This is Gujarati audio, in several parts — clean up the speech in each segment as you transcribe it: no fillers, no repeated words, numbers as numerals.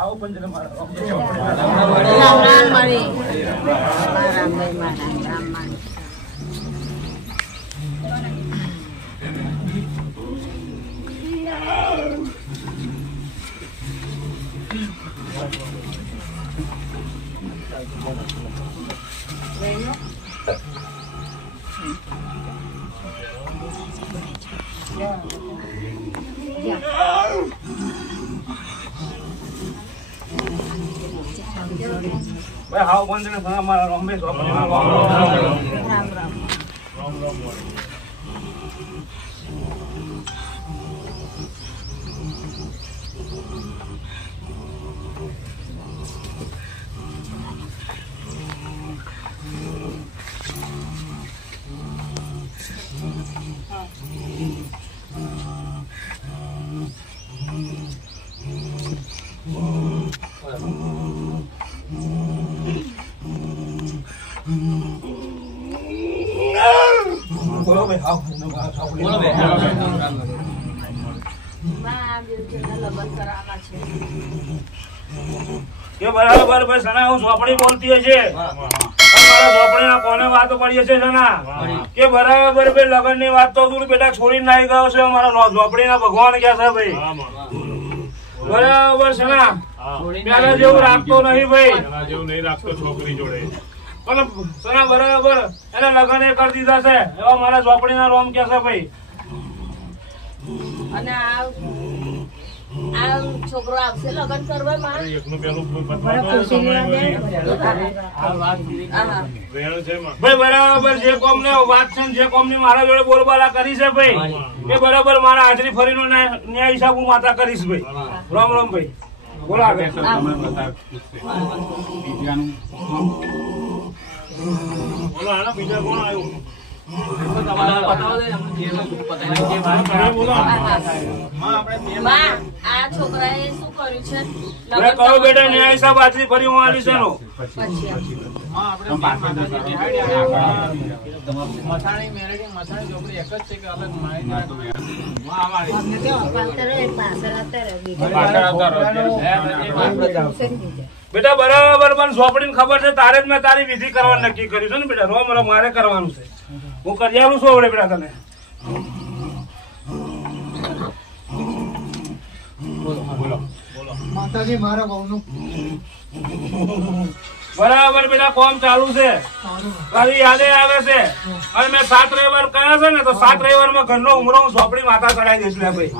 આવો પંચને મારા ભાઈ હાવ બંધ ને મારા રમેશ રામ રામ બોલો ભાઈ હાવ બોલો ભાઈ કે બરાબર ભાઈ સના હું ઝોપડી બોલતી હશે મારા ઝોપડીના કોને વાતો પડી હશે સના કે બરાબર ભાઈ લગન ની વાત તો તું બેટા છોડીને નાઈ ગયો છે મારા ઝોપડીના ભગવાન ક્યાં છે ભાઈ બરાબર સના પેલા જેવું રાખતો નહીં ભાઈ પેલા જેવું નહીં રાખતો છોકરી જોડે પણ સના બરાબર એને લગન એ કરી દીધા છે એવા મારા ઝોપડીના રોમ કે છે ભાઈ અને આ છોકરો આવશે લગન કરવા માં એકનું પેલું ભાઈ બરાબર જે કોમ ને વાત છે જે કોમ ની મારા જોડે બોલબાલા કરી છે ભાઈ એ બરાબર મારા હાજરી ફરીનો ન્યાય હિસાબ હું માતા કરીશ ભાઈ રામ રામ ભાઈ બોલો આગળ બોલો આના બીજા કોણ આવ્યું આ છોકરાએ શું કર્યું છે કહો બેટા ન્યાય હિસાબ હાજરી ફરી હું આવીશ એનો મથાણી મેરડી મથાણી ચોપડી એક જ છે કે અલગ બેટા બરાબર પણ ઝોપડીને ખબર છે તારે જ મેં તારી વિધિ કરવાનું નક્કી કર્યું છે ને બેટા રોમ રોમ મારે કરવાનું છે હું કરી આવું છું હવે બેટા તને માતાજી મારા બહુનું બરાબર બેટા કોમ ચાલુ છે કઈ યાદે આવે છે અને મેં 7 રવિવાર કયા છે ને તો 7 રવિવાર માં ઘરનો ઉમરો હું ઝોપડી માતા ચડાવી દઈશ ભાઈ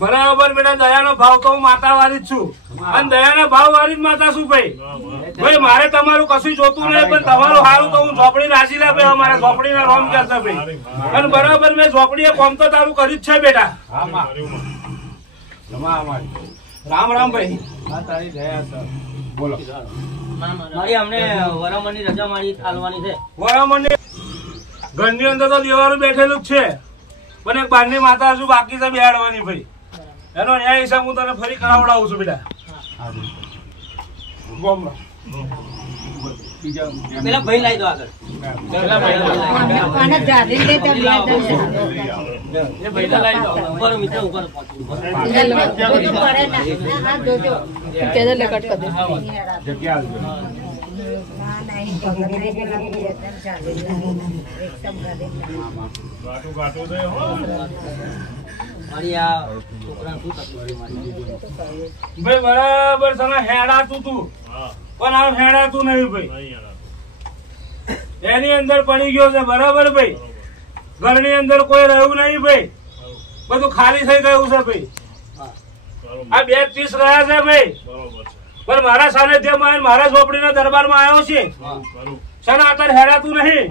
બરાબર બેટા દયાનો ભાવ તો હું માતા વાળી જ છું અને દયાના ભાવ વાળી જ માતા છું ભાઈ ભાઈ મારે તમારું કશું જોતું નહીં પણ તમારું સારું તો હું ઝોપડી રાજી લે ભાઈ અમારા ઝોપડી ના રોમ કરશે ભાઈ અને બરાબર મેં ઝોપડીએ કોમ તો તારું કર્યું જ છે બેટા રામ રામ ભાઈ તારી દયા સર બોલો મારી અમને વરામણની રજા મારી ખાલવાની છે વરામણની ઘરની અંદર તો દેવાનું બેઠેલું જ છે પણ એક બારની માતા હજુ બાકી છે બેહાડવાની ભાઈ એનો ન્યાય હિસાબ હું તને ફરી કરાવડાવું છું બેટા પેલા ભાઈ લાવી દો આગળ ઉપર મિત્ર ઉપર ભાઈ બરાબર તને હેડાતું તું પણ આ હેડાતું નહીં ભાઈ એની અંદર પડી ગયો છે બરાબર ભાઈ ઘરની અંદર કોઈ રહ્યું નહીં ભાઈ બધું ખાલી થઈ ગયું છે ભાઈ આ 2-30 રહ્યા છે ભાઈ પણ મારા સાનિધ્યમાં મારા ઝોપડીના દરબારમાં આવ્યો છે સના અત્યારે હેડાતું નહીં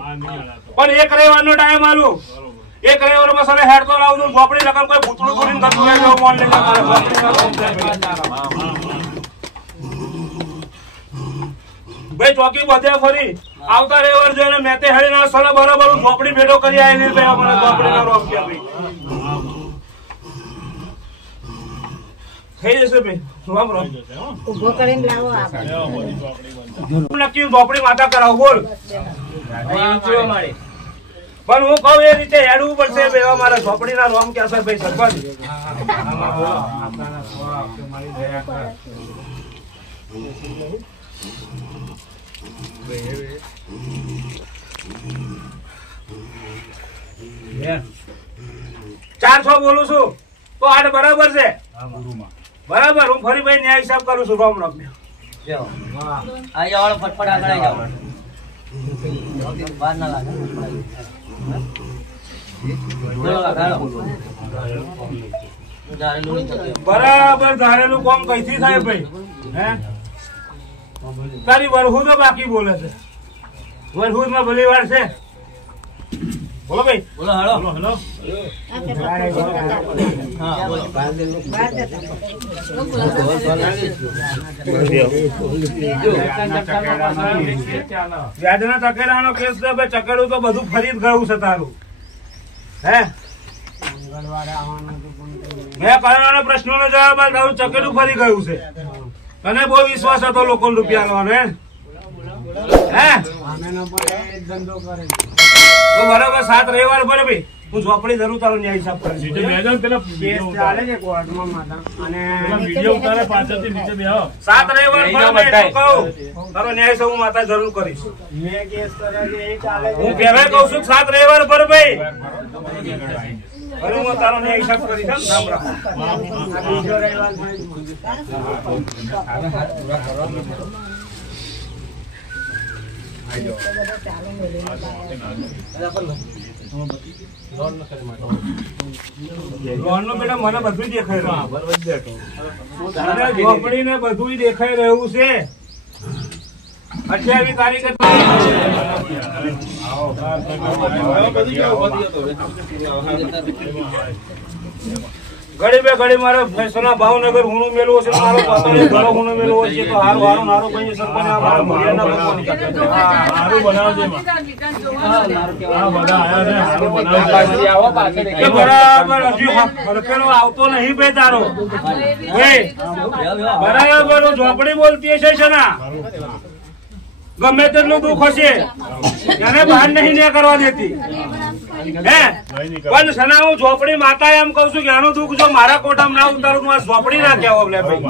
પણ 1 રવિવારનો ટાઈમ આલું 1 રવિવારમાં સને હેડતો લાવું ઝોપડી લગન કોઈ ભૂતળું ધોરીને કરતું રહે એવું મોન લઈને ભાઈ ચોકી બધે ફરી આવતા રવિવાર જોઈને મેં તે હેડી ના સને બરાબર ઝોપડી ભેટો કરી આવી ભાઈ અમારા ઝોપડીના રોમ કે ભાઈ થઈ જશે ભાઈ રામ રામ ઉભો કરીને લાવો નક્કી ઝોપડી માતા કરાવો બોલ પણ હું કહું એ રીતે હેડવું પડશે એવા મારા ઝોપડીના રોમ કે છે ભાઈ સરપંચ. ચારસો બોલું છું તો આઠ બરાબર છે. બરાબર હું ફરી ભાઈ ન્યાય હિસાબ કરું છું. રોમ રોમ આ જાવ ફટફટ આગળ આવી જાવ. વાર ના લાગે. ચલો કાકા. ધારેલું નહીં થતું. બરાબર ધારેલું કામ કઈથી થાય ભાઈ? હે તારી વરહુ તો બાકી બોલે છે. વરહુ માં ભલી વાર છે. બોલો ભાઈ. બોલો હાલો. હેલો હા બોલો. વ્યાજના ચકેડાનો કેસ છે ભાઈ. ચકેડું તો બધું ફરી જ ગયું છે તારું. હે મેં કરવાનો પ્રશ્નો નો જવાબ આપ. તારું ચકેડું ફરી ગયું છે. તને બહુ વિશ્વાસ હતો લોકો રૂપિયા લેવાનો. હે તો બરાબર 7 રવિવાર પર ભાઈ હું ઝોપડી જરૂર તારો ન્યાય હિસાબ કરીશ. કેસ ચાલે છે કોર્ટમાં માતા અને 7 રવિવાર પર ભાઈ તું કહું તારો ન્યાય હિસાબ હું માતા જરૂર કરીશ. મેં કેસ કર્યો છે એ ચાલે છે. હું પહેલા કહું છું 7 રવિવાર પર ભાઈ હું તારો ન્યાય હિસાબ કરીશ. આ બીજો રવિવાર લોનનું બેટા મને બધું દેખાઈ રહ્યું. ઝોપડી ને બધું દેખાઈ રહ્યું છે. 28 તારીખે ઘડી બે ઘડી મારે ફેસલા ભાવનગર હુણું મેળવું છે. મારો પાતળી ઘણો હુણું મેળવો છે તો હારું હારું નારું કઈ સરપંચ મારા ભોળિયાના ભગવાન બરાબર હજુ હરકેલો આવતો નહીં બે તારો બરાબર ઝોપડી બોલતી હશે છે ના. ગમે તેટલું દુઃખ હશે એને બહાર નહીં ને કરવા દેતી. હે પણ સના હું ઝોપડી માતા એમ કઉ છું કે આનું દુઃખ જો મારા કોઠામાં ના ઉતારું તો આ ઝોપડી ના કહેવો. લે ભાઈ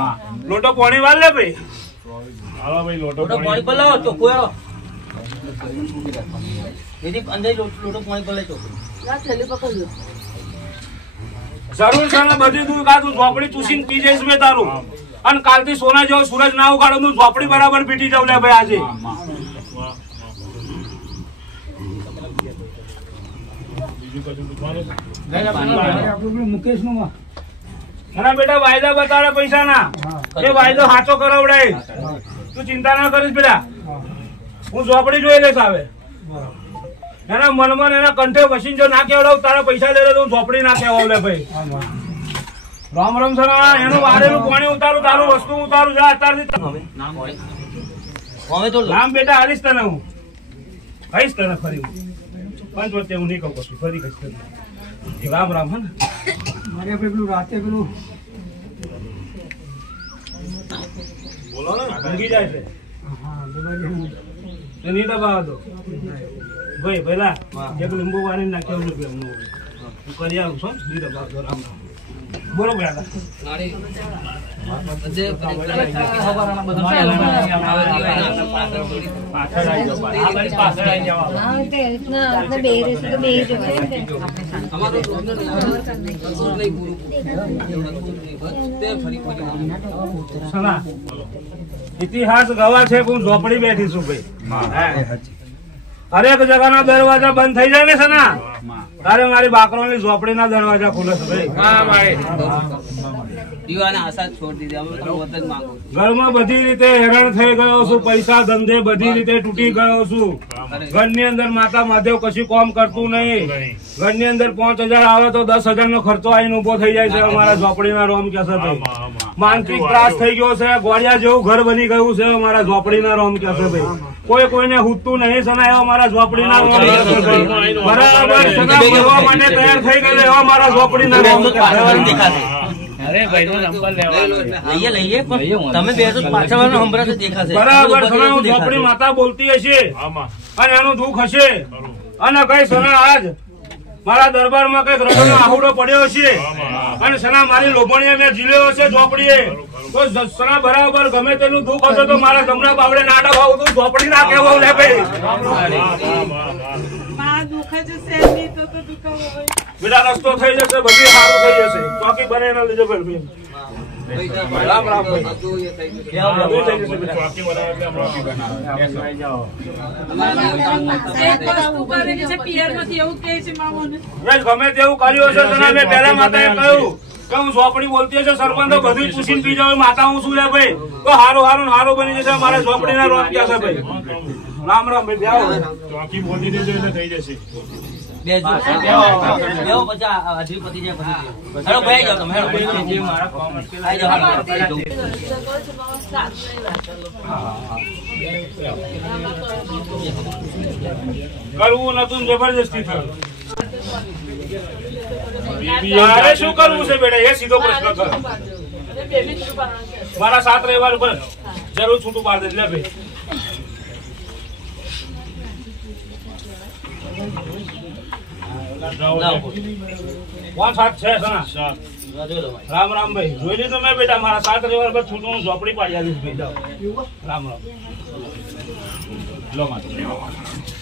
લોટો પાણી વાળ લે ભાઈ. લોટો પાણી પર લાવો ચોખ્ખું હેરો. દીદી અંદર લોટો પાણી પર લે ચોખ્ખું. જરૂર છે ને બધી દૂધ કાઢું ઝોપડી ચૂસીને પી જઈશ બે તારું. અને કાલથી સોના જેવો સૂરજ ના ઉગાડું તું ઝોપડી બરાબર પીટી જાવ. લે ભાઈ આજે મુકેશ નું ના બેટા વાયદા બતાડે પૈસા ના. એ વાયદો સાચો કરાવડાય. તું ચિંતા ના કરીશ બેટા. હું ઝોપડી જોઈ લઈશ. આવે એના મનમાં એના કંઠે વસીને જો ના કેવડાવ તારા પૈસા લઈ લે તો હું ઝોપડી ના કહેવાવ. લે ભાઈ રામ રામ સર. એનું વારેલું પાણી ઉતારું તારું વસ્તુ ઉતારું જા અત્યારથી. નામ બેટા હાલીશ તને હું કહીશ તને ફરી. પાંચ વખતે હું નહીં કહું કશું ફરી કહીશ તને. રામ રામ. હે મારે પેલું રાતે પેલું બોલો ને ઊંઘી જાય છે. હા નહીં દબાવો તો ભાઈ પેલા એક લીંબુ વાળી નાખ્યા હું કરી આવું છું. નહીં દબાવો તો રામ રામ. બોલો બેટા ઇતિહાસ ગવા છે. હું ઝોપડી બેઠી છું ભાઈ. હરેક જગાના દરવાજા બંધ થઈ જાય ને સના તારે મારી બાકરોની ઝોપડીના દરવાજા ખુલે છે ભાઈ. ઘરમાં બધી રીતે હેરાન થઈ ગયો છું. પૈસા ધંધે બધી રીતે તૂટી ગયો છું. ઘરની અંદર માતા મહાદેવ કશું કામ કરતું નહીં. ઘરની અંદર 5000 આવે તો 10,000 નો ખર્ચો આવીને ઉભો થઈ જાય છે. અમારા ઝોપડીના રોમ કે છે ભાઈ. માનસિક ત્રાસ થઈ ગયો છે. ગોળિયા જેવું ઘર બની ગયું છે અમારા ઝોપડીના રોમ કે છે ભાઈ. કોઈ કોઈને હુતું નહીં સના એવા મારા ઝોપડીના રોમ બરાબર સદા ભરવા માટે તૈયાર થઈ ગયેલા એવા મારા ઝોપડીના રોમ અરે ભાઈ નો નંબર લેવાનો લઈએ પણ તમે બેસો પાછળ સંભળાતો દેખાશે. બરાબર ઝોપડી માતા બોલતી હશે અને એનું દુઃખ હશે અને કઈ સના આજ મારા દરબારમાં કઈક રગનો આહુડો પડ્યો છે અને સના મારી લોભણીએ મેં ઝીલ્યો હશે ઝોપડીએ તો સના બરાબર ગમે તેનું દુઃખ હશે તો મારા ગમના બાવડે નાટક આવું તું ઝોપડી ના કહેવો લે ભાઈ બેટા રસ્તો થઈ જશે બધું સારું થઈ જશે ચોકી બને એના લીધે ભાઈ રામ રામ ભાઈ ગમે તેવું કર્યું હશે સના મેં પહેલા માતાએ કહ્યું કે હું ઝોપડી બોલતી હશે સરપંચ બધું પૂછીને પી જાવ માતા હું શું લે ભાઈ તો હારું હારું હારું બની જશે મારે ઝોપડી ના રોન ક્યાં છે ભાઈ રામ રામ ભાઈ બેહો ચોકી બોલી દેજો એટલે થઈ જશે બેહો પછી અધિપતિ જાય પછી હેલો ભાઈ જાઓ તમે હેલો ભાઈ મારા કામ મુશ્કેલ આવી જાઓ કરવું નતું જબરજસ્તી થયું તારે શું કરવું છે બેટા એ સીધો પ્રશ્ન કર મારા 7 રવિવાર ઉપર જરૂર છૂટું પાડ દે લે ભાઈ કોણ સાથ છે સના રામ રામ ભાઈ જોઈ લીધું મેં બેટા મારા 7 રવિવાર પર છૂટું ઝોપડી પાડી આવીશ ભાઈ રામ રામ લો માતા